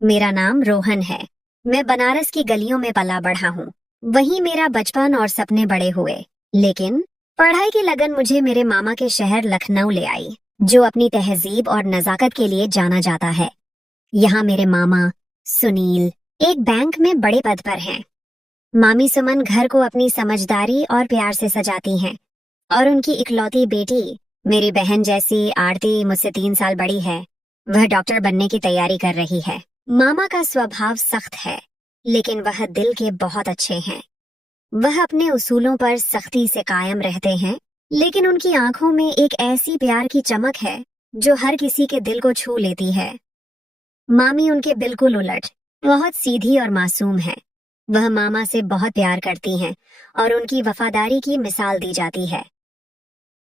मेरा नाम रोहन है। मैं बनारस की गलियों में पला बढ़ा हूँ। वहीं मेरा बचपन और सपने बड़े हुए। लेकिन पढ़ाई की लगन मुझे मेरे मामा के शहर लखनऊ ले आई, जो अपनी तहजीब और नजाकत के लिए जाना जाता है। यहाँ मेरे मामा सुनील एक बैंक में बड़े पद पर हैं। मामी सुमन घर को अपनी समझदारी और प्यार से सजाती हैं। और उनकी इकलौती बेटी, मेरी बहन जैसी आरती, मुझसे 3 साल बड़ी है। वह डॉक्टर बनने की तैयारी कर रही है। मामा का स्वभाव सख्त है, लेकिन वह दिल के बहुत अच्छे हैं। वह अपने उसूलों पर सख्ती से कायम रहते हैं, लेकिन उनकी आंखों में एक ऐसी प्यार की चमक है जो हर किसी के दिल को छू लेती है। मामी उनके बिल्कुल उलट, बहुत सीधी और मासूम है। वह मामा से बहुत प्यार करती हैं और उनकी वफादारी की मिसाल दी जाती है।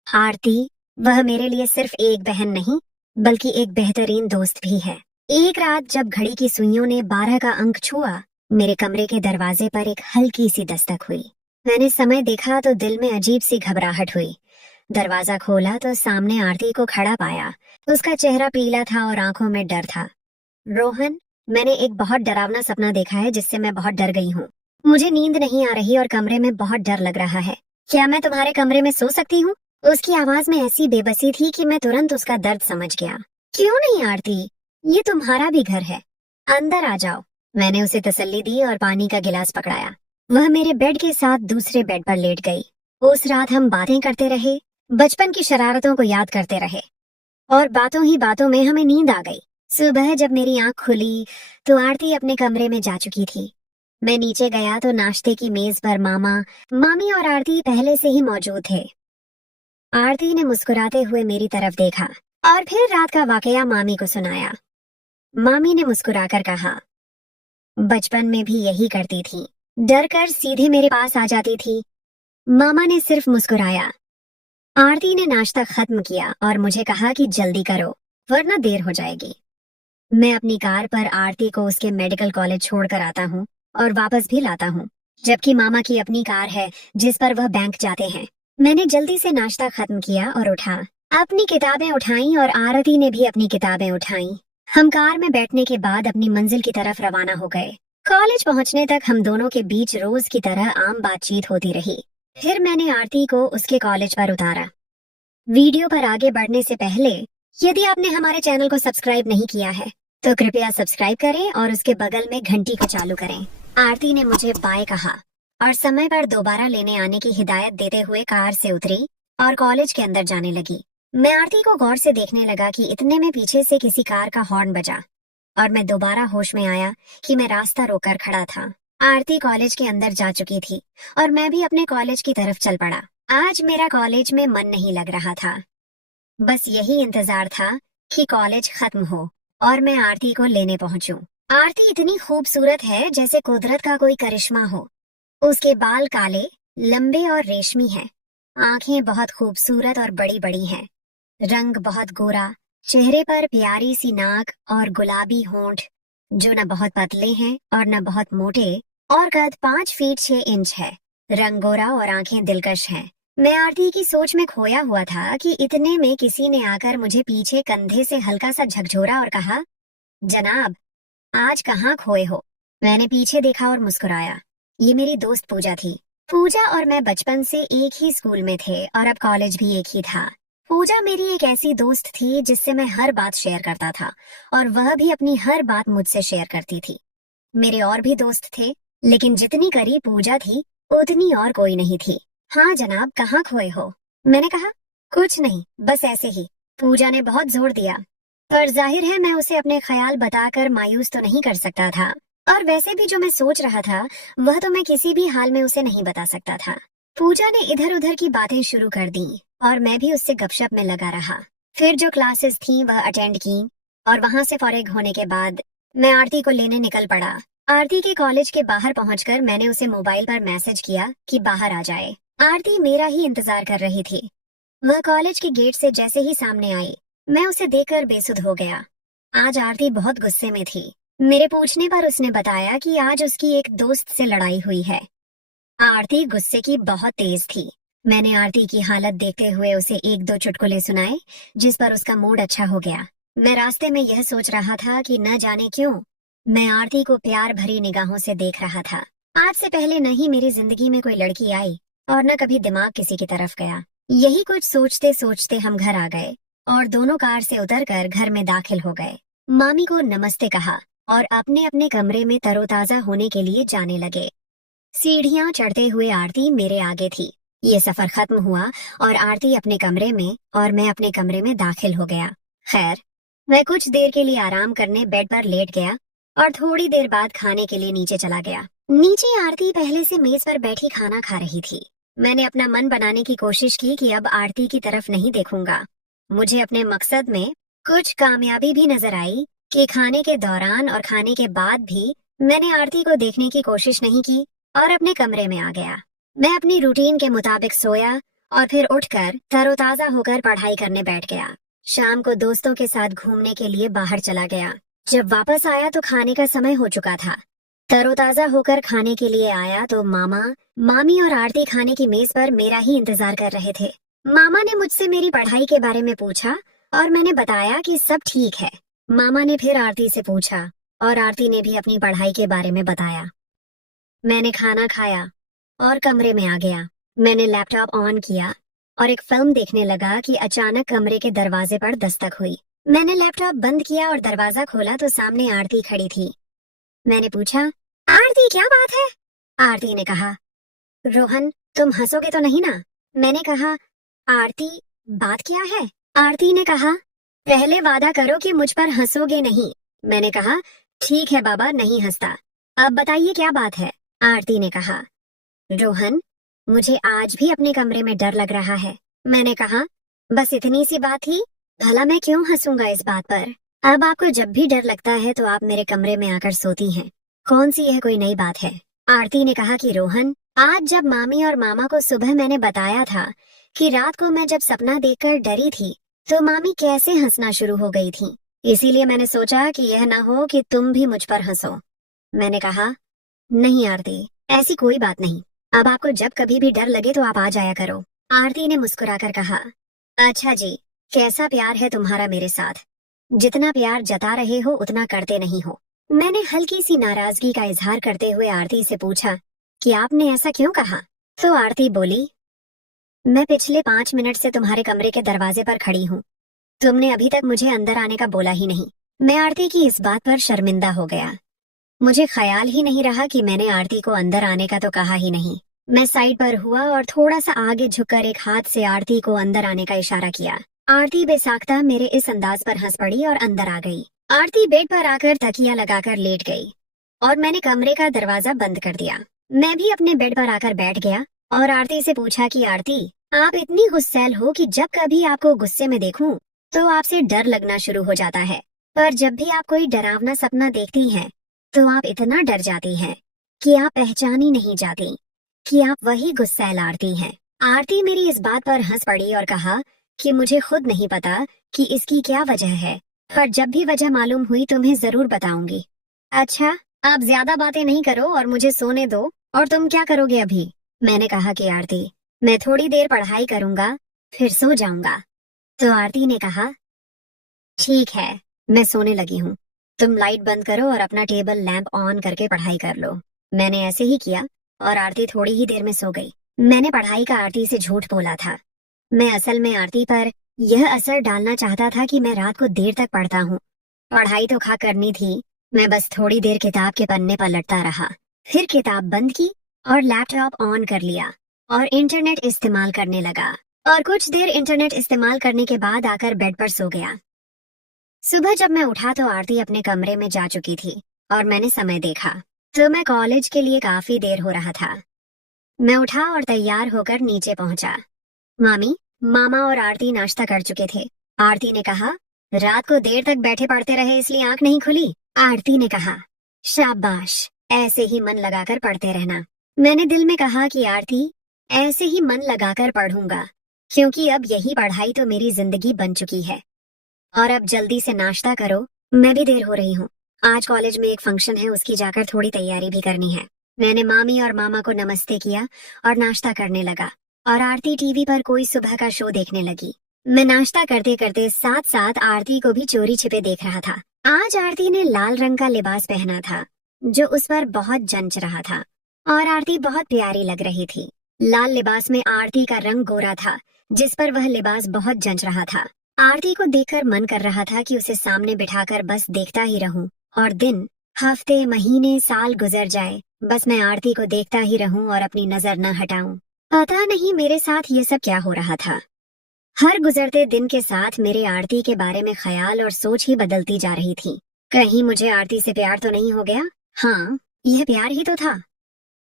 आरती, वह मेरे लिए सिर्फ एक बहन नहीं, बल्कि एक बेहतरीन दोस्त भी है। एक रात जब घड़ी की सुइयों ने 12 का अंक छुआ, मेरे कमरे के दरवाजे पर एक हल्की सी दस्तक हुई। मैंने समय देखा तो दिल में अजीब सी घबराहट हुई। दरवाजा खोला तो सामने आरती को खड़ा पाया। उसका चेहरा पीला था और आंखों में डर था। रोहन, मैंने एक बहुत डरावना सपना देखा है जिससे मैं बहुत डर गई हूँ। मुझे नींद नहीं आ रही और कमरे में बहुत डर लग रहा है। क्या मैं तुम्हारे कमरे में सो सकती हूँ? उसकी आवाज में ऐसी बेबसी थी कि मैं तुरंत उसका दर्द समझ गया। क्यों नहीं आरती, ये तुम्हारा भी घर है, अंदर आ जाओ। मैंने उसे तसल्ली दी और पानी का गिलास पकड़ाया। वह मेरे बेड के साथ दूसरे बेड पर लेट गई। उस रात हम बातें करते रहे, बचपन की शरारतों को याद करते रहे, और बातों ही बातों में हमें नींद आ गई। सुबह जब मेरी आंख खुली तो आरती अपने कमरे में जा चुकी थी। मैं नीचे गया तो नाश्ते की मेज पर मामा, मामी और आरती पहले से ही मौजूद थे। आरती ने मुस्कुराते हुए मेरी तरफ देखा और फिर रात का वाकया मामी को सुनाया। मामी ने मुस्कुराकर कहा, बचपन में भी यही करती थी, डर कर सीधे मेरे पास आ जाती थी। मामा ने सिर्फ मुस्कुराया। आरती ने नाश्ता खत्म किया और मुझे कहा कि जल्दी करो, वरना देर हो जाएगी। मैं अपनी कार पर आरती को उसके मेडिकल कॉलेज छोड़कर आता हूँ और वापस भी लाता हूँ, जबकि मामा की अपनी कार है जिस पर वह बैंक जाते हैं। मैंने जल्दी से नाश्ता खत्म किया और उठा, अपनी किताबें उठाई और आरती ने भी अपनी किताबें उठाई। हम कार में बैठने के बाद अपनी मंजिल की तरफ रवाना हो गए। कॉलेज पहुंचने तक हम दोनों के बीच रोज की तरह आम बातचीत होती रही। फिर मैंने आरती को उसके कॉलेज पर उतारा। वीडियो पर आगे बढ़ने से पहले, यदि आपने हमारे चैनल को सब्सक्राइब नहीं किया है तो कृपया सब्सक्राइब करें और उसके बगल में घंटी को चालू करें। आरती ने मुझे बाय कहा और समय पर दोबारा लेने आने की हिदायत देते हुए कार से उतरी और कॉलेज के अंदर जाने लगी। मैं आरती को गौर से देखने लगा कि इतने में पीछे से किसी कार का हॉर्न बजा और मैं दोबारा होश में आया कि मैं रास्ता रोककर खड़ा था। आरती कॉलेज के अंदर जा चुकी थी और मैं भी अपने कॉलेज की तरफ चल पड़ा। आज मेरा कॉलेज में मन नहीं लग रहा था। बस यही इंतजार था कि कॉलेज खत्म हो और मैं आरती को लेने पहुंचूं। आरती इतनी खूबसूरत है जैसे कुदरत का कोई करिश्मा हो। उसके बाल काले, लंबे और रेशमी हैं। आंखें बहुत खूबसूरत और बड़ी बड़ी हैं। रंग बहुत गोरा, चेहरे पर प्यारी सी नाक और गुलाबी होंठ, जो न बहुत पतले हैं और न बहुत मोटे, और कद 5 फीट 6 इंच है। रंग गोरा और आंखें दिलकश हैं। मैं आरती की सोच में खोया हुआ था कि इतने में किसी ने आकर मुझे पीछे कंधे से हल्का सा झकझोरा और कहा, जनाब, आज कहाँ खोए हो? मैंने पीछे देखा और मुस्कुराया। ये मेरी दोस्त पूजा थी। पूजा और मैं बचपन से एक ही स्कूल में थे और अब कॉलेज भी एक ही था। पूजा मेरी एक ऐसी दोस्त थी जिससे मैं हर बात शेयर करता था और वह भी अपनी हर बात मुझसे शेयर करती थी। मेरे और भी दोस्त थे, लेकिन जितनी करीब पूजा थी उतनी और कोई नहीं थी। हाँ जनाब, कहाँ खोए हो? मैंने कहा, कुछ नहीं, बस ऐसे ही। पूजा ने बहुत जोर दिया, पर जाहिर है मैं उसे अपने ख्याल बताकर मायूस तो नहीं कर सकता था, और वैसे भी जो मैं सोच रहा था वह तो मैं किसी भी हाल में उसे नहीं बता सकता था। पूजा ने इधर उधर की बातें शुरू कर दी और मैं भी उससे गपशप में लगा रहा। फिर जो क्लासेस थी वह अटेंड की और वहां से फारिग होने के बाद मैं आरती को लेने निकल पड़ा। आरती के कॉलेज के बाहर पहुंचकर मैंने उसे मोबाइल पर मैसेज किया कि बाहर आ जाए। आरती मेरा ही इंतजार कर रही थी। वह कॉलेज के गेट से जैसे ही सामने आई, मैं उसे देखकर बेसुध हो गया। आज आरती बहुत गुस्से में थी। मेरे पूछने पर उसने बताया कि आज उसकी एक दोस्त से लड़ाई हुई है। आरती गुस्से की बहुत तेज थी। मैंने आरती की हालत देखते हुए उसे 1-2 चुटकुले सुनाए, जिस पर उसका मूड अच्छा हो गया। मैं रास्ते में यह सोच रहा था कि न जाने क्यों मैं आरती को प्यार भरी निगाहों से देख रहा था। आज से पहले न ही मेरी जिंदगी में कोई लड़की आई और न कभी दिमाग किसी की तरफ गया। यही कुछ सोचते सोचते हम घर आ गए और दोनों कार से उतरकर घर में दाखिल हो गए। मामी को नमस्ते कहा और अपने अपने कमरे में तरोताजा होने के लिए जाने लगे। सीढ़ियां चढ़ते हुए आरती मेरे आगे थी। ये सफर खत्म हुआ और आरती अपने कमरे में और मैं अपने कमरे में दाखिल हो गया। खैर, मैं कुछ देर के लिए आराम करने बेड पर लेट गया और थोड़ी देर बाद खाने के लिए नीचे चला गया। नीचे आरती पहले से मेज पर बैठी खाना खा रही थी। मैंने अपना मन बनाने की कोशिश की कि अब आरती की तरफ नहीं देखूंगा। मुझे अपने मकसद में कुछ कामयाबी भी नजर आई कि खाने के दौरान और खाने के बाद भी मैंने आरती को देखने की कोशिश नहीं की और अपने कमरे में आ गया। मैं अपनी रूटीन के मुताबिक सोया और फिर उठकर तरोताजा होकर पढ़ाई करने बैठ गया। शाम को दोस्तों के साथ घूमने के लिए बाहर चला गया। जब वापस आया तो खाने का समय हो चुका था। तरोताजा होकर खाने के लिए आया तो मामा, मामी और आरती खाने की मेज पर मेरा ही इंतजार कर रहे थे। मामा ने मुझसे मेरी पढ़ाई के बारे में पूछा और मैंने बताया कि सब ठीक है। मामा ने फिर आरती से पूछा और आरती ने भी अपनी पढ़ाई के बारे में बताया। मैंने खाना खाया और कमरे में आ गया। मैंने लैपटॉप ऑन किया और एक फिल्म देखने लगा कि अचानक कमरे के दरवाजे पर दस्तक हुई। मैंने लैपटॉप बंद किया और दरवाजा खोला तो सामने आरती खड़ी थी। मैंने पूछा, आरती क्या बात है? आरती ने कहा, रोहन तुम हंसोगे तो नहीं ना? मैंने कहा, आरती बात क्या है? आरती ने कहा, पहले वादा करो कि मुझ पर हंसोगे नहीं। मैंने कहा, ठीक है बाबा, नहीं हंसता। अब बताइए क्या बात है? आरती ने कहा, रोहन मुझे आज भी अपने कमरे में डर लग रहा है। मैंने कहा, बस इतनी सी बात थी, भला मैं क्यों हंसूंगा इस बात पर? अब आपको जब भी डर लगता है तो आप मेरे कमरे में आकर सोती हैं। कौन सी यह कोई नई बात है? आरती ने कहा कि रोहन, आज जब मामी और मामा को सुबह मैंने बताया था कि रात को मैं जब सपना देखकर डरी थी तो मामी कैसे हंसना शुरू हो गई थी, इसीलिए मैंने सोचा कि यह ना हो कि तुम भी मुझ पर हंसो। मैंने कहा, नहीं आरती, ऐसी कोई बात नहीं। अब आपको जब कभी भी डर लगे तो आप आ जाया करो। आरती ने मुस्कुराकर कहा, अच्छा जी, कैसा प्यार है तुम्हारा मेरे साथ? जितना प्यार जता रहे हो उतना करते नहीं हो। मैंने हल्की सी नाराजगी का इजहार करते हुए आरती से पूछा कि आपने ऐसा क्यों कहा? तो आरती बोली, मैं पिछले 5 मिनट से तुम्हारे कमरे के दरवाजे पर खड़ी हूँ। तुमने अभी तक मुझे अंदर आने का बोला ही नहीं। मैं आरती की इस बात पर शर्मिंदा हो गया। मुझे ख्याल ही नहीं रहा कि मैंने आरती को अंदर आने का तो कहा ही नहीं। मैं साइड पर हुआ और थोड़ा सा आगे झुककर एक हाथ से आरती को अंदर आने का इशारा किया। आरती बेसाख्ता मेरे इस अंदाज पर हंस पड़ी और अंदर आ गई। आरती बेड पर आकर तकिया लगाकर लेट गई और मैंने कमरे का दरवाजा बंद कर दिया। मैं भी अपने बेड पर आकर बैठ गया और आरती से पूछा कि आरती, आप इतनी गुस्सैल हो कि जब कभी आपको गुस्से में देखूं तो आपसे डर लगना शुरू हो जाता है, पर जब भी आप कोई डरावना सपना देखती हैं तो आप इतना डर जाती हैं कि आप पहचानी नहीं जाती कि आप वही गुस्सैल आरती हैं। आरती मेरी इस बात पर हंस पड़ी और कहा कि मुझे खुद नहीं पता कि इसकी क्या वजह है, पर जब भी वजह मालूम हुई तुम्हें जरूर बताऊंगी। अच्छा, आप ज्यादा बातें नहीं करो और मुझे सोने दो। और तुम क्या करोगे अभी? मैंने कहा कि आरती, मैं थोड़ी देर पढ़ाई करूंगा, फिर सो जाऊंगा। तो आरती ने कहा, ठीक है, मैं सोने लगी हूँ। तुम लाइट बंद करो और अपना टेबल लैंप ऑन करके पढ़ाई कर लो। मैंने ऐसे ही किया और आरती थोड़ी ही देर में सो गई। मैंने पढ़ाई का आरती से झूठ बोला था। मैं असल में आरती पर यह असर डालना चाहता था कि मैं रात को देर तक पढ़ता हूँ। पढ़ाई तो खा करनी थी, मैं बस थोड़ी देर किताब के पन्ने पलटता रहा, फिर किताब बंद की और लैपटॉप ऑन कर लिया और इंटरनेट इस्तेमाल करने लगा और कुछ देर इंटरनेट इस्तेमाल करने के बाद आकर बेड पर सो गया। सुबह जब मैं उठा तो आरती अपने कमरे में जा चुकी थी और मैंने समय देखा तो मैं कॉलेज के लिए काफी देर हो रहा था। मैं उठा और तैयार होकर नीचे पहुंचा। मामी, मामा और आरती नाश्ता कर चुके थे। आरती ने कहा, रात को देर तक बैठे पढ़ते रहे इसलिए आंख नहीं खुली? आरती ने कहा, शाबाश, ऐसे ही मन लगाकर पढ़ते रहना। मैंने दिल में कहा कि आरती, ऐसे ही मन लगाकर पढ़ूंगा, क्योंकि अब यही पढ़ाई तो मेरी जिंदगी बन चुकी है। और अब जल्दी से नाश्ता करो, मैं भी देर हो रही हूँ। आज कॉलेज में एक फंक्शन है, उसकी जाकर थोड़ी तैयारी भी करनी है। मैंने मामी और मामा को नमस्ते किया और नाश्ता करने लगा और आरती टीवी पर कोई सुबह का शो देखने लगी। मैं नाश्ता करते करते साथ साथ आरती को भी चोरी छिपे देख रहा था। आज आरती ने लाल रंग का लिबास पहना था जो उस पर बहुत जंच रहा था और आरती बहुत प्यारी लग रही थी। लाल लिबास में आरती का रंग गोरा था जिस पर वह लिबास बहुत जंच रहा था। आरती को देखकर मन कर रहा था कि उसे सामने बिठाकर बस देखता ही रहूं और दिन, हफ्ते, महीने, साल गुजर जाए, बस मैं आरती को देखता ही रहूं और अपनी नजर न हटाऊं। पता नहीं मेरे साथ ये सब क्या हो रहा था। हर गुजरते दिन के साथ मेरे आरती के बारे में ख्याल और सोच ही बदलती जा रही थी। कहीं मुझे आरती से प्यार तो नहीं हो गया? हाँ, यह प्यार ही तो था।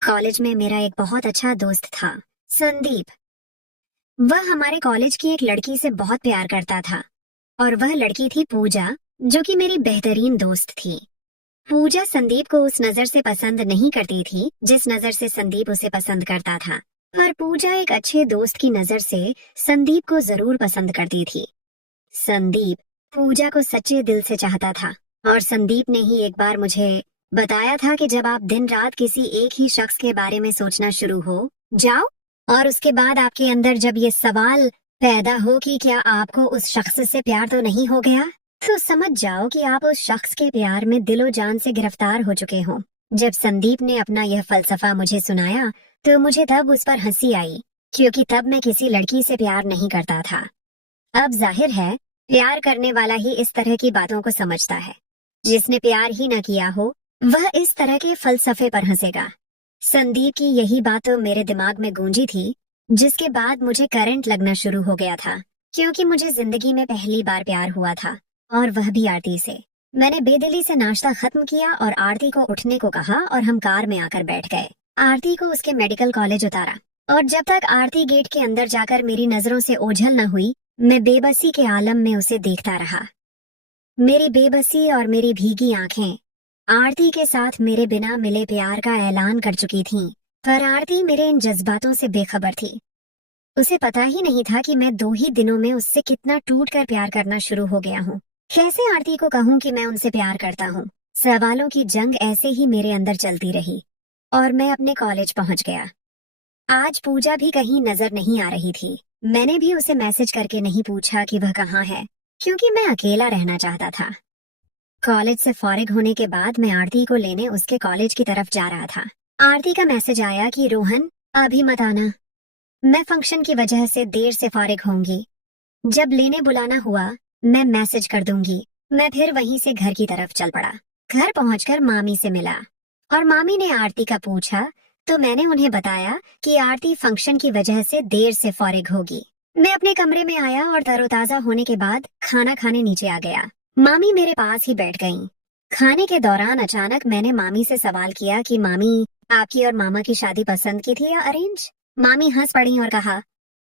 कॉलेज में मेरा एक बहुत अच्छा दोस्त था, संदीप। वह हमारे कॉलेज की एक लड़की से बहुत प्यार करता था और वह लड़की थी पूजा, जो कि मेरी बेहतरीन दोस्त थी। पूजा संदीप को उस नजर से पसंद नहीं करती थी जिस नजर से संदीप उसे पसंद करता था, पर पूजा एक अच्छे दोस्त की नजर से संदीप को जरूर पसंद करती थी। संदीप पूजा को सच्चे दिल से चाहता था और संदीप ने ही एक बार मुझे बताया था कि जब आप दिन रात किसी एक ही शख्स के बारे में सोचना शुरू हो जाओ और उसके बाद आपके अंदर जब ये सवाल पैदा हो कि क्या आपको उस शख्स से प्यार तो नहीं हो गया, तो समझ जाओ कि आप उस शख्स के प्यार में दिलो जान से गिरफ्तार हो चुके हो। जब संदीप ने अपना यह फलसफा मुझे सुनाया तो मुझे तब उस पर हंसी आई, क्योंकि तब मैं किसी लड़की से प्यार नहीं करता था। अब जाहिर है प्यार करने वाला ही इस तरह की बातों को समझता है। जिसने प्यार ही न किया हो वह इस तरह के फलसफे पर हंसेगा। संदीप की यही बात तो मेरे दिमाग में गूंजी थी, जिसके बाद मुझे करंट लगना शुरू हो गया था, क्योंकि मुझे जिंदगी में पहली बार प्यार हुआ था और वह भी आरती से। मैंने बेदिली से नाश्ता खत्म किया और आरती को उठने को कहा और हम कार में आकर बैठ गए। आरती को उसके मेडिकल कॉलेज उतारा और जब तक आरती गेट के अंदर जाकर मेरी नजरों से ओझल न हुई, मैं बेबसी के आलम में उसे देखता रहा। मेरी बेबसी और मेरी भीगी आंखें आरती के साथ मेरे बिना मिले प्यार का ऐलान कर चुकी थीं, पर आरती मेरे इन जज्बातों से बेखबर थी। उसे पता ही नहीं था कि मैं 2 ही दिनों में उससे कितना टूटकर प्यार करना शुरू हो गया हूँ। कैसे आरती को कहूँ कि मैं उनसे प्यार करता हूँ? सवालों की जंग ऐसे ही मेरे अंदर चलती रही और मैं अपने कॉलेज पहुंच गया। आज पूजा भी कहीं नजर नहीं आ रही थी। मैंने भी उसे मैसेज करके नहीं पूछा कि वह कहाँ है, क्योंकि मैं अकेला रहना चाहता था। कॉलेज से फारिग होने के बाद मैं आरती को लेने उसके कॉलेज की तरफ जा रहा था। आरती का मैसेज आया कि रोहन अभी मत आना, मैं फंक्शन की वजह से देर से फारिग होंगी। जब लेने बुलाना हुआ मैं मैसेज कर दूंगी। मैं फिर वहीं से घर की तरफ चल पड़ा। घर पहुंचकर मामी से मिला और मामी ने आरती का पूछा तो मैंने उन्हें बताया कि आरती फंक्शन की वजह से देर से फारिग होगी। मैं अपने कमरे में आया और तरोताजा होने के बाद खाना खाने नीचे आ गया। मामी मेरे पास ही बैठ गईं। खाने के दौरान अचानक मैंने मामी से सवाल किया कि मामी, आपकी और मामा की शादी पसंद की थी या अरेंज? मामी हंस पड़ी और कहा,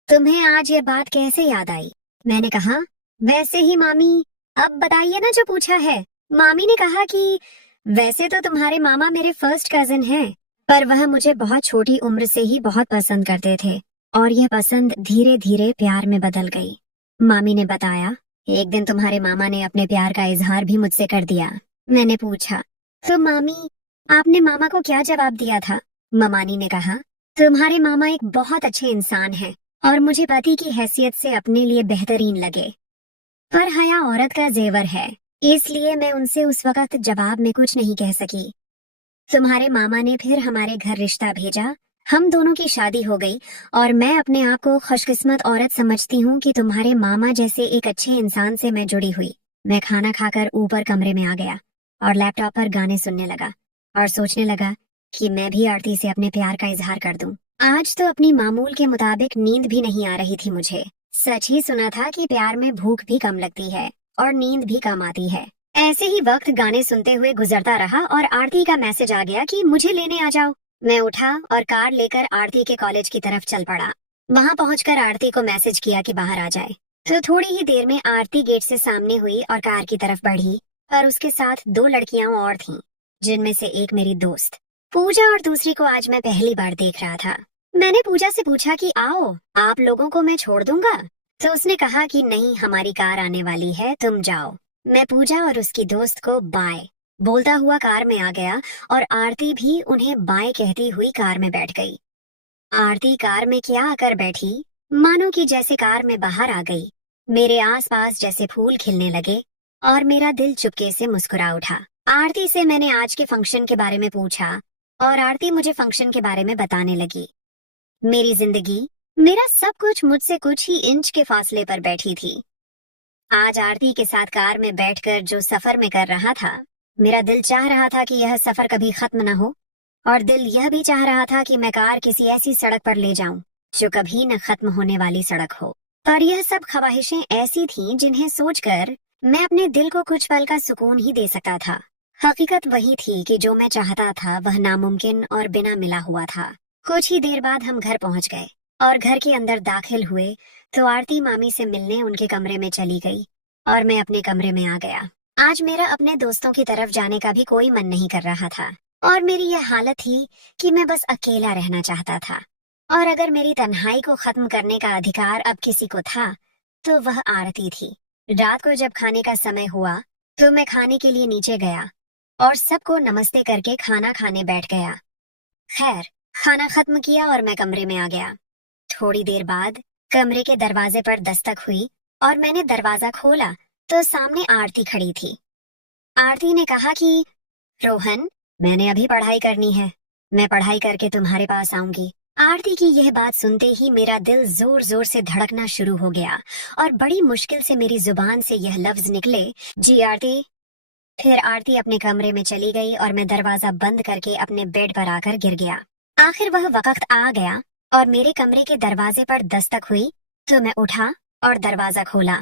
तुम्हें आज ये बात कैसे याद आई? मैंने कहा, वैसे ही मामी, अब बताइए ना जो पूछा है। मामी ने कहा कि वैसे तो तुम्हारे मामा मेरे फर्स्ट कजिन हैं, पर वह मुझे बहुत छोटी उम्र से ही बहुत पसंद करते थे और यह पसंद धीरे धीरे प्यार में बदल गई। मामी ने बताया, एक दिन तुम्हारे मामा ने अपने प्यार का इजहार भी मुझसे कर दिया। मैंने पूछा, तो मामी, आपने मामा को क्या जवाब दिया था? ममानी ने कहा, तुम्हारे मामा एक बहुत अच्छे इंसान हैं और मुझे पति की हैसियत से अपने लिए बेहतरीन लगे, पर हया औरत का जेवर है, इसलिए मैं उनसे उस वक्त जवाब में कुछ नहीं कह सकी। तुम्हारे मामा ने फिर हमारे घर रिश्ता भेजा, हम दोनों की शादी हो गई और मैं अपने आप को खुशकिस्मत औरत समझती हूँ कि तुम्हारे मामा जैसे एक अच्छे इंसान से मैं जुड़ी हुई। मैं खाना खाकर ऊपर कमरे में आ गया और लैपटॉप पर गाने सुनने लगा और सोचने लगा कि मैं भी आरती से अपने प्यार का इजहार कर दूं। आज तो अपनी मामूल के मुताबिक नींद भी नहीं आ रही थी मुझे। सच ही सुना था कि प्यार में भूख भी कम लगती है और नींद भी कम आती है। ऐसे ही वक्त गाने सुनते हुए गुजरता रहा और आरती का मैसेज आ गया कि मुझे लेने आ जाओ। मैं उठा और कार लेकर आरती के कॉलेज की तरफ चल पड़ा। वहां पहुंचकर आरती को मैसेज किया कि बाहर आ जाए, तो थोड़ी ही देर में आरती गेट से सामने हुई और कार की तरफ बढ़ी और उसके साथ 2 लड़कियां और थीं, जिनमें से एक मेरी दोस्त पूजा और दूसरी को आज मैं पहली बार देख रहा था। मैंने पूजा से पूछा कि आओ, आप लोगों को मैं छोड़ दूंगा, तो उसने कहा कि नहीं, हमारी कार आने वाली है, तुम जाओ। मैं पूजा और उसकी दोस्त को बाय बोलता हुआ कार में आ गया और आरती भी उन्हें बाय कहती हुई कार में बैठ गई। आरती कार में क्या आकर बैठी, मानो कि जैसे कार में बाहर आ गई। मेरे आसपास जैसे फूल खिलने लगे और मेरा दिल चुपके से मुस्कुरा उठा। आरती से मैंने आज के फंक्शन के बारे में पूछा और आरती मुझे फंक्शन के बारे में बताने लगी। मेरी जिंदगी, मेरा सब कुछ मुझसे कुछ ही इंच के फासले पर बैठी थी। आज आरती के साथ कार में बैठकर जो सफर में कर रहा था, मेरा दिल चाह रहा था कि यह सफर कभी खत्म न हो, और दिल यह भी चाह रहा था कि मैं कार किसी ऐसी सड़क पर ले जाऊं जो कभी न खत्म होने वाली सड़क हो। पर यह सब ख्वाहिशें ऐसी थीं जिन्हें सोचकर मैं अपने दिल को कुछ पल का सुकून ही दे सकता था। हकीकत वही थी कि जो मैं चाहता था वह नामुमकिन और बिना मिला हुआ था। कुछ ही देर बाद हम घर पहुंच गए और घर के अंदर दाखिल हुए तो आरती मामी से मिलने उनके कमरे में चली गई और मैं अपने कमरे में आ गया। आज मेरा अपने दोस्तों की तरफ जाने का भी कोई मन नहीं कर रहा था और मेरी यह हालत थी कि मैं बस अकेला रहना चाहता था। और अगर मेरी तन्हाई को खत्म करने का अधिकार अब किसी को था तो वह आरती थी। रात को जब खाने का समय हुआ तो मैं खाने के लिए नीचे गया और सबको नमस्ते करके खाना खाने बैठ गया। खैर, खाना खत्म किया और मैं कमरे में आ गया। थोड़ी देर बाद कमरे के दरवाजे पर दस्तक हुई और मैंने दरवाजा खोला तो सामने आरती खड़ी थी। आरती ने कहा कि रोहन, मैंने अभी पढ़ाई करनी है, मैं पढ़ाई करके तुम्हारे पास आऊंगी। आरती की यह बात सुनते ही मेरा दिल जोर जोर से धड़कना शुरू हो गया और बड़ी मुश्किल से मेरी जुबान से यह लफ्ज निकले, जी आरती। फिर आरती अपने कमरे में चली गई और मैं दरवाजा बंद करके अपने बेड पर आकर गिर गया। आखिर वह वक्त आ गया और मेरे कमरे के दरवाजे पर दस्तक हुई तो मैं उठा और दरवाजा खोला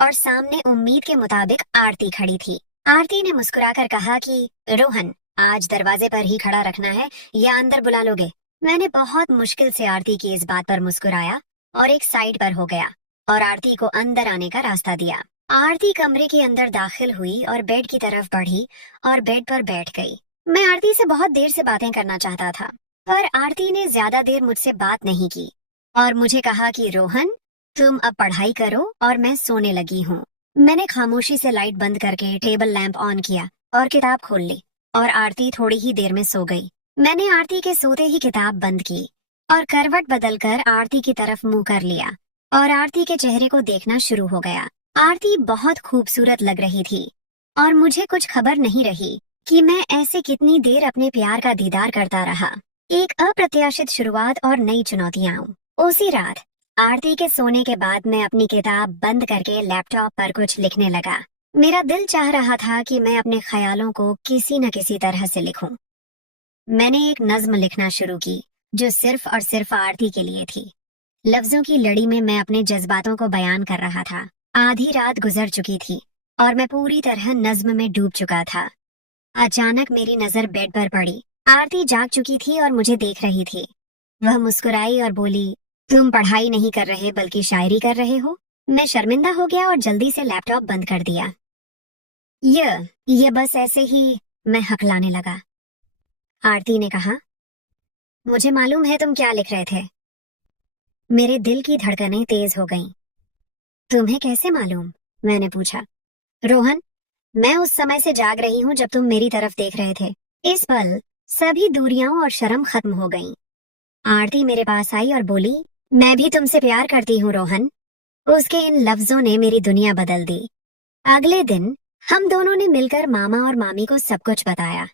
और सामने उम्मीद के मुताबिक आरती खड़ी थी। आरती ने मुस्कुराकर कहा कि रोहन, आज दरवाजे पर ही खड़ा रखना है या अंदर बुला लोगे? मैंने बहुत मुश्किल से आरती की इस बात पर मुस्कुराया और एक साइड पर हो गया और आरती को अंदर आने का रास्ता दिया। आरती कमरे के अंदर दाखिल हुई और बेड की तरफ बढ़ी और बेड पर बैठ गई। मैं आरती से बहुत देर से बातें करना चाहता था पर आरती ने ज्यादा देर मुझसे बात नहीं की और मुझे कहा कि रोहन, तुम अब पढ़ाई करो और मैं सोने लगी हूँ। मैंने खामोशी से लाइट बंद करके टेबल लैंप ऑन किया और किताब खोल ली और आरती थोड़ी ही देर में सो गई। मैंने आरती के सोते ही किताब बंद की और करवट बदलकर आरती की तरफ मुंह कर लिया और आरती के चेहरे को देखना शुरू हो गया। आरती बहुत खूबसूरत लग रही थी और मुझे कुछ खबर नहीं रही कि मैं ऐसे कितनी देर अपने प्यार का दीदार करता रहा। एक अप्रत्याशित शुरुआत और नई चुनौतियां। उसी रात आरती के सोने के बाद मैं अपनी किताब बंद करके लैपटॉप पर कुछ लिखने लगा। मेरा दिल चाह रहा था कि मैं अपने ख्यालों को किसी न किसी तरह से लिखूं। मैंने एक नज्म लिखना शुरू की जो सिर्फ और सिर्फ आरती के लिए थी। लफ्जों की लड़ी में मैं अपने जज्बातों को बयान कर रहा था। आधी रात गुजर चुकी थी और मैं पूरी तरह नज्म में डूब चुका था। अचानक मेरी नजर बेड पर पड़ी। आरती जाग चुकी थी और मुझे देख रही थी। वह मुस्कुराई और बोली, तुम पढ़ाई नहीं कर रहे बल्कि शायरी कर रहे हो? मैं शर्मिंदा हो गया और जल्दी से लैपटॉप बंद कर दिया। ये बस ऐसे ही, मैं हकलाने लगा। आरती ने कहा, मुझे मालूम है तुम क्या लिख रहे थे। मेरे दिल की धड़कनें तेज हो गईं। तुम्हें कैसे मालूम? मैंने पूछा। रोहन, मैं उस समय से जाग रही हूँ जब तुम मेरी तरफ देख रहे थे। इस पल सभी दूरियां और शर्म खत्म हो गईं। आरती मेरे पास आई और बोली, मैं भी तुमसे प्यार करती हूँ रोहन। उसके इन लफ्जों ने मेरी दुनिया बदल दी। अगले दिन हम दोनों ने मिलकर मामा और मामी को सब कुछ बताया।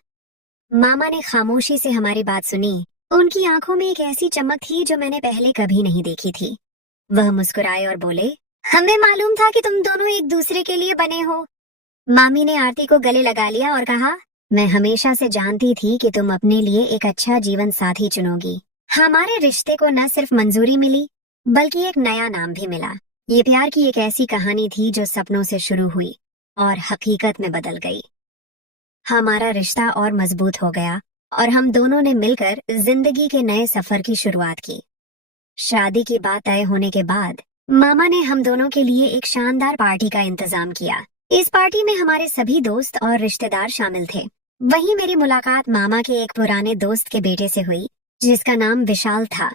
मामा ने खामोशी से हमारी बात सुनी। उनकी आंखों में एक ऐसी चमक थी जो मैंने पहले कभी नहीं देखी थी। वह मुस्कुराए और बोले, हमें मालूम था कि तुम दोनों एक दूसरे के लिए बने हो। मामी ने आरती को गले लगा लिया और कहा, मैं हमेशा से जानती थी कि तुम अपने लिए एक अच्छा जीवन साथी चुनोगी। हमारे रिश्ते को न सिर्फ मंजूरी मिली बल्कि एक नया नाम भी मिला। ये प्यार की एक ऐसी कहानी थी जो सपनों से शुरू हुई और हकीकत में बदल गई। हमारा रिश्ता और मजबूत हो गया और हम दोनों ने मिलकर जिंदगी के नए सफर की शुरुआत की। शादी की बात तय होने के बाद मामा ने हम दोनों के लिए एक शानदार पार्टी का इंतजाम किया। इस पार्टी में हमारे सभी दोस्त और रिश्तेदार शामिल थे। वहीं मेरी मुलाकात मामा के एक पुराने दोस्त के बेटे से हुई जिसका नाम विशाल था।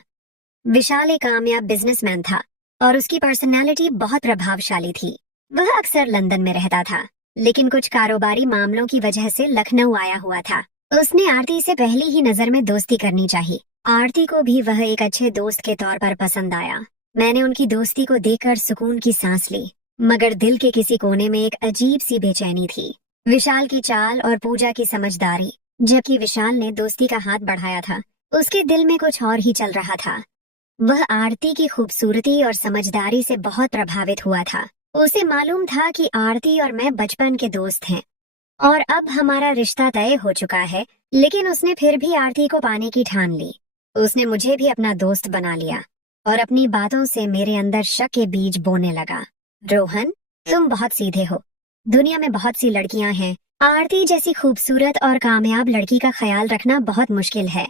विशाल एक कामयाब बिजनेसमैन था और उसकी पर्सनैलिटी बहुत प्रभावशाली थी। वह अक्सर लंदन में रहता था लेकिन कुछ कारोबारी मामलों की वजह से लखनऊ आया हुआ था। उसने आरती से पहली ही नजर में दोस्ती करनी चाहिए। आरती को भी वह एक अच्छे दोस्त के तौर पर पसंद आया। मैंने उनकी दोस्ती को देखकर सुकून की सांस ली मगर दिल के किसी कोने में एक अजीब सी बेचैनी थी। विशाल की चाल और पूजा की समझदारी, जबकि विशाल ने दोस्ती का हाथ बढ़ाया था, उसके दिल में कुछ और ही चल रहा था। वह आरती की खूबसूरती और समझदारी से बहुत प्रभावित हुआ था। उसे मालूम था कि आरती और मैं बचपन के दोस्त हैं और अब हमारा रिश्ता तय हो चुका है, लेकिन उसने फिर भी आरती को पाने की ठान ली। उसने मुझे भी अपना दोस्त बना लिया और अपनी बातों से मेरे अंदर शक के बीज बोने लगा। रोहन, तुम बहुत सीधे हो। दुनिया में बहुत सी लड़कियां हैं, आरती जैसी खूबसूरत और कामयाब लड़की का ख्याल रखना बहुत मुश्किल है।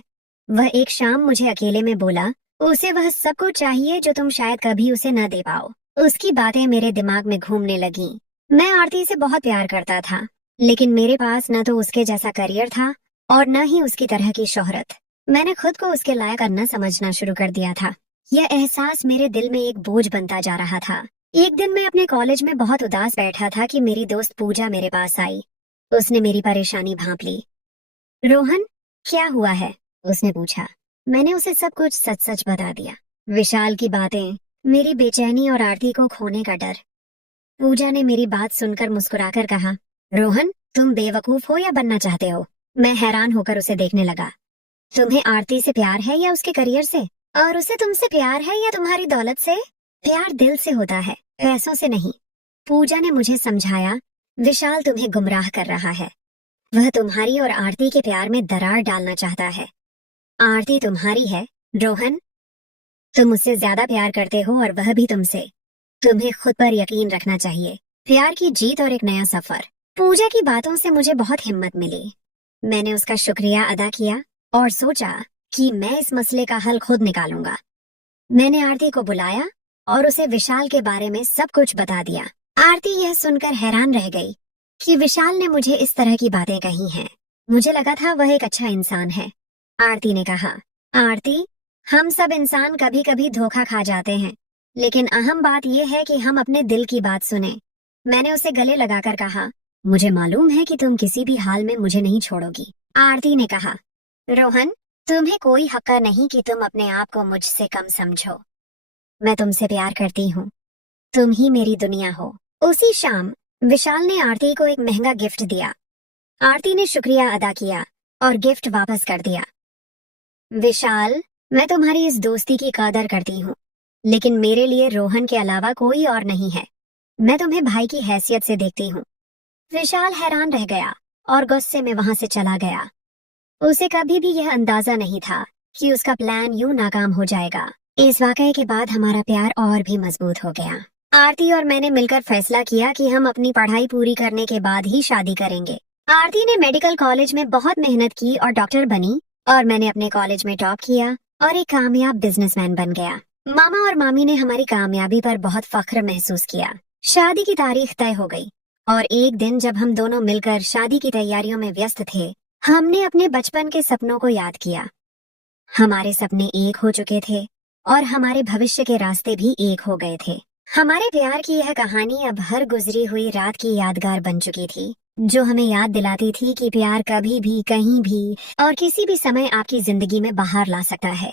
वह एक शाम मुझे अकेले में बोला, उसे वह सब कुछ चाहिए जो तुम शायद कभी उसे न दे पाओ। उसकी बातें मेरे दिमाग में घूमने लगी। मैं आरती से बहुत प्यार करता था, लेकिन मेरे पास न तो उसके जैसा करियर था और न ही उसकी तरह की शोहरत। मैंने खुद को उसके लायक न समझना शुरू कर दिया था। यह एहसास मेरे दिल में एक बोझ बनता जा रहा था। एक दिन मैं अपने कॉलेज में बहुत उदास बैठा था कि मेरी दोस्त पूजा मेरे पास आई। उसने मेरी परेशानी भांप ली। रोहन, क्या हुआ है? उसने पूछा। मैंने उसे सब कुछ सच सच बता दिया। विशाल की बातें, मेरी बेचैनी और आरती को खोने का डर। पूजा ने मेरी बात सुनकर मुस्कुराकर कहा, रोहन, तुम बेवकूफ हो या बनना चाहते हो? मैं हैरान होकर उसे देखने लगा। तुम्हें आरती से प्यार है या उसके करियर से? और उसे तुमसे प्यार है या तुम्हारी दौलत से? प्यार दिल से होता है, पैसों से नहीं। पूजा ने मुझे समझाया, विशाल तुम्हें गुमराह कर रहा है। वह तुम्हारी और आरती के प्यार में दरार डालना चाहता है। आरती तुम्हारी है, रोहन। तुम उससे ज्यादा प्यार करते हो और वह भी तुमसे। तुम्हें खुद पर यकीन रखना चाहिए। प्यार की जीत और एक नया सफर। पूजा की बातों से मुझे बहुत हिम्मत मिली। मैंने उसका शुक्रिया अदा किया और सोचा कि मैं इस मसले का हल खुद निकालूंगा। मैंने आरती को बुलाया और उसे विशाल के बारे में सब कुछ बता दिया। आरती यह सुनकर हैरान रह गई कि विशाल ने मुझे इस तरह की बातें कही हैं। मुझे लगा था वह एक अच्छा इंसान है। आरती ने कहा, आरती, हम सब इंसान कभी कभी धोखा खा जाते हैं, लेकिन अहम बात यह है कि हम अपने दिल की बात सुने। मैंने उसे गले लगाकर कहा, मुझे मालूम है कि तुम किसी भी हाल में मुझे नहीं छोड़ोगी। आरती ने कहा, रोहन, तुम्हें कोई हक नहीं कि तुम अपने आप को मुझसे कम समझो। मैं तुमसे प्यार करती हूँ। तुम ही मेरी दुनिया हो। उसी शाम विशाल ने आरती को एक महंगा गिफ्ट दिया। आरती ने शुक्रिया अदा किया और गिफ्ट वापस कर दिया। विशाल, मैं तुम्हारी इस दोस्ती की कदर करती हूँ, लेकिन मेरे लिए रोहन के अलावा कोई और नहीं है। मैं तुम्हें भाई की हैसियत से देखती हूँ। विशाल हैरान रह गया और गुस्से में वहां से चला गया। उसे कभी भी यह अंदाजा नहीं था कि उसका प्लान यूं नाकाम हो जाएगा। इस वाकये के बाद हमारा प्यार और भी मजबूत हो गया। आरती और मैंने मिलकर फैसला किया कि हम अपनी पढ़ाई पूरी करने के बाद ही शादी करेंगे। आरती ने मेडिकल कॉलेज में बहुत मेहनत की और डॉक्टर बनी, और मैंने अपने कॉलेज में टॉप किया और एक कामयाब बिजनेसमैन बन गया। मामा और मामी ने हमारी कामयाबी पर बहुत फख्र महसूस किया। शादी की तारीख तय हो गई और एक दिन जब हम दोनों मिलकर शादी की तैयारियों में व्यस्त थे, हमने अपने बचपन के सपनों को याद किया। हमारे सपने एक हो चुके थे और हमारे भविष्य के रास्ते भी एक हो गए थे। हमारे प्यार की यह कहानी अब हर गुजरी हुई रात की यादगार बन चुकी थी, जो हमें याद दिलाती थी कि प्यार कभी भी, कहीं भी और किसी भी समय आपकी जिंदगी में बाहर ला सकता है।